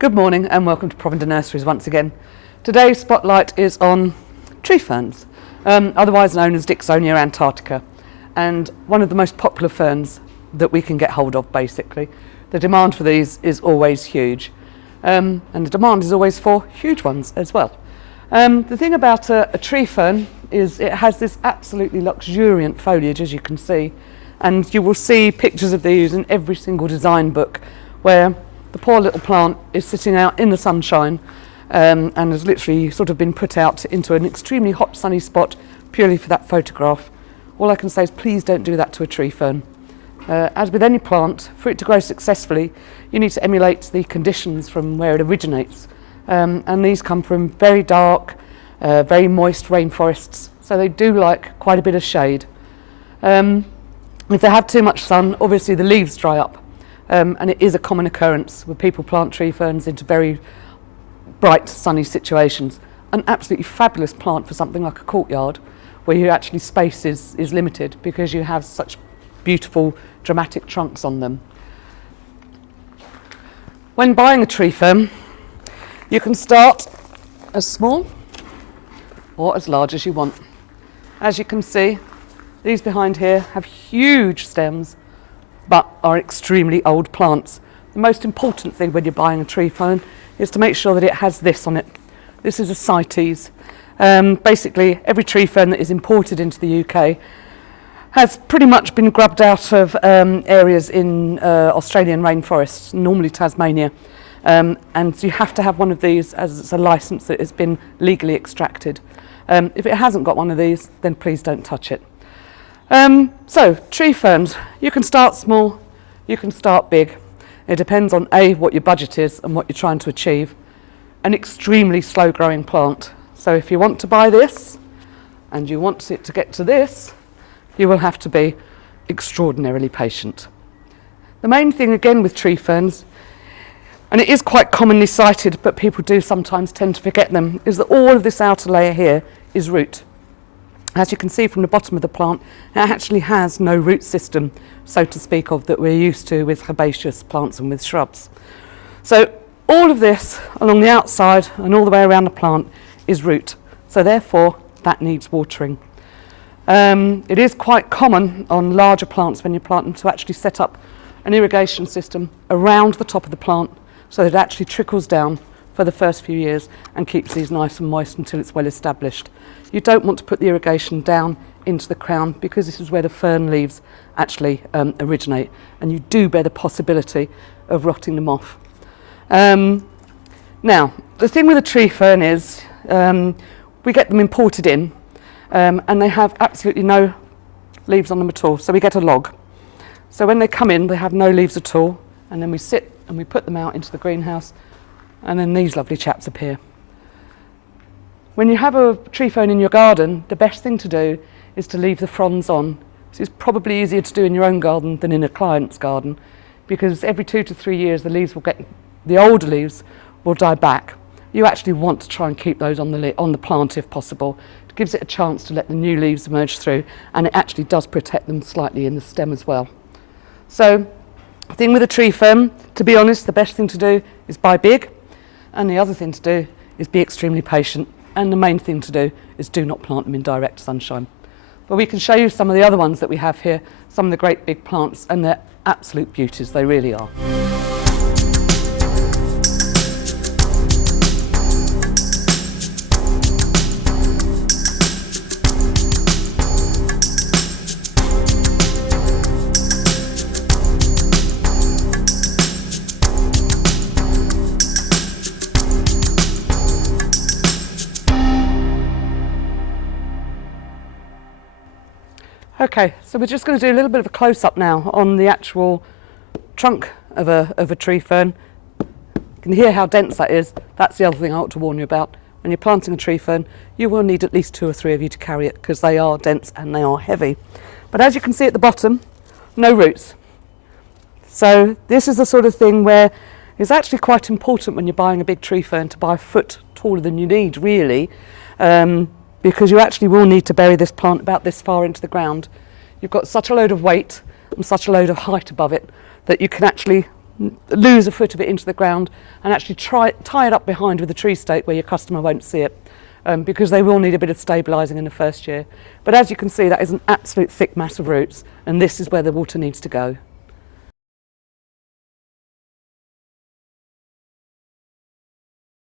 Good morning and welcome to Provender Nurseries once again. Today's spotlight is on tree ferns, otherwise known as Dicksonia antarctica, and one of the most popular ferns that we can get hold of basically. The demand for these is always huge, and the demand is always for huge ones as well. The thing about a tree fern is it has this absolutely luxuriant foliage, as you can see, and you will see pictures of these in every single design book where the poor little plant is sitting out in the sunshine and has literally sort of been put out into an extremely hot sunny spot purely for that photograph. All I can say is please don't do that to a tree fern. As with any plant, for it to grow successfully you need to emulate the conditions from where it originates, and these come from very dark, very moist rainforests, so they do like quite a bit of shade. If they have too much sun, obviously the leaves dry up. And it is a common occurrence where people plant tree ferns into very bright sunny situations. An absolutely fabulous plant for something like a courtyard where you actually space is limited because you have such beautiful dramatic trunks on them. When buying a tree fern, you can start as small or as large as you want. As you can see, these behind here have huge stems but are extremely old plants. The most important thing when you're buying a tree fern is to make sure that it has this on it. This is a CITES. Basically, every tree fern that is imported into the UK has pretty much been grubbed out of areas in Australian rainforests, normally Tasmania, and you have to have one of these as it's a licence that has been legally extracted. If it hasn't got one of these, then please don't touch it. So, tree ferns, you can start small, you can start big. It depends on A, what your budget is and what you're trying to achieve. An extremely slow growing plant. So if you want to buy this and you want it to get to this, you will have to be extraordinarily patient. The main thing again with tree ferns, and it is quite commonly cited but people do sometimes tend to forget them, is that all of this outer layer here is root. As you can see from the bottom of the plant, it actually has no root system, so to speak, of that we're used to with herbaceous plants and with shrubs. So all of this along the outside and all the way around the plant is root, so therefore that needs watering. It is quite common on larger plants when you plant them to actually set up an irrigation system around the top of the plant so that it actually trickles down for the first few years and keeps these nice and moist until it's well established. You don't want to put the irrigation down into the crown because this is where the fern leaves actually originate, and you do bear the possibility of rotting them off. Now, the thing with a tree fern is we get them imported in and they have absolutely no leaves on them at all, so we get a log. So when they come in they have no leaves at all, and then we sit and we put them out into the greenhouse and then these lovely chaps appear. When you have a tree fern in your garden, the best thing to do is to leave the fronds on. This is probably easier to do in your own garden than in a client's garden, because every 2 to 3 years the older leaves will die back. You actually want to try and keep those on the plant if possible. It gives it a chance to let the new leaves emerge through, and it actually does protect them slightly in the stem as well. So the thing with a tree fern, to be honest, the best thing to do is buy big, and the other thing to do is be extremely patient. And the main thing to do is do not plant them in direct sunshine. But we can show you some of the other ones that we have here, some of the great big plants, and they're absolute beauties, they really are. Okay, so we're just going to do a little bit of a close-up now on the actual trunk of a tree fern. You can hear how dense that is. That's the other thing I ought to warn you about. When you're planting a tree fern, you will need at least 2 or 3 of you to carry it because they are dense and they are heavy. But as you can see at the bottom, no roots. So this is the sort of thing where it's actually quite important when you're buying a big tree fern to buy a foot taller than you need, really. Because you actually will need to bury this plant about this far into the ground. You've got such a load of weight and such a load of height above it that you can actually lose a foot of it into the ground and actually tie it up behind with a tree stake where your customer won't see it, because they will need a bit of stabilising in the first year. But as you can see, that is an absolute thick mass of roots, and this is where the water needs to go.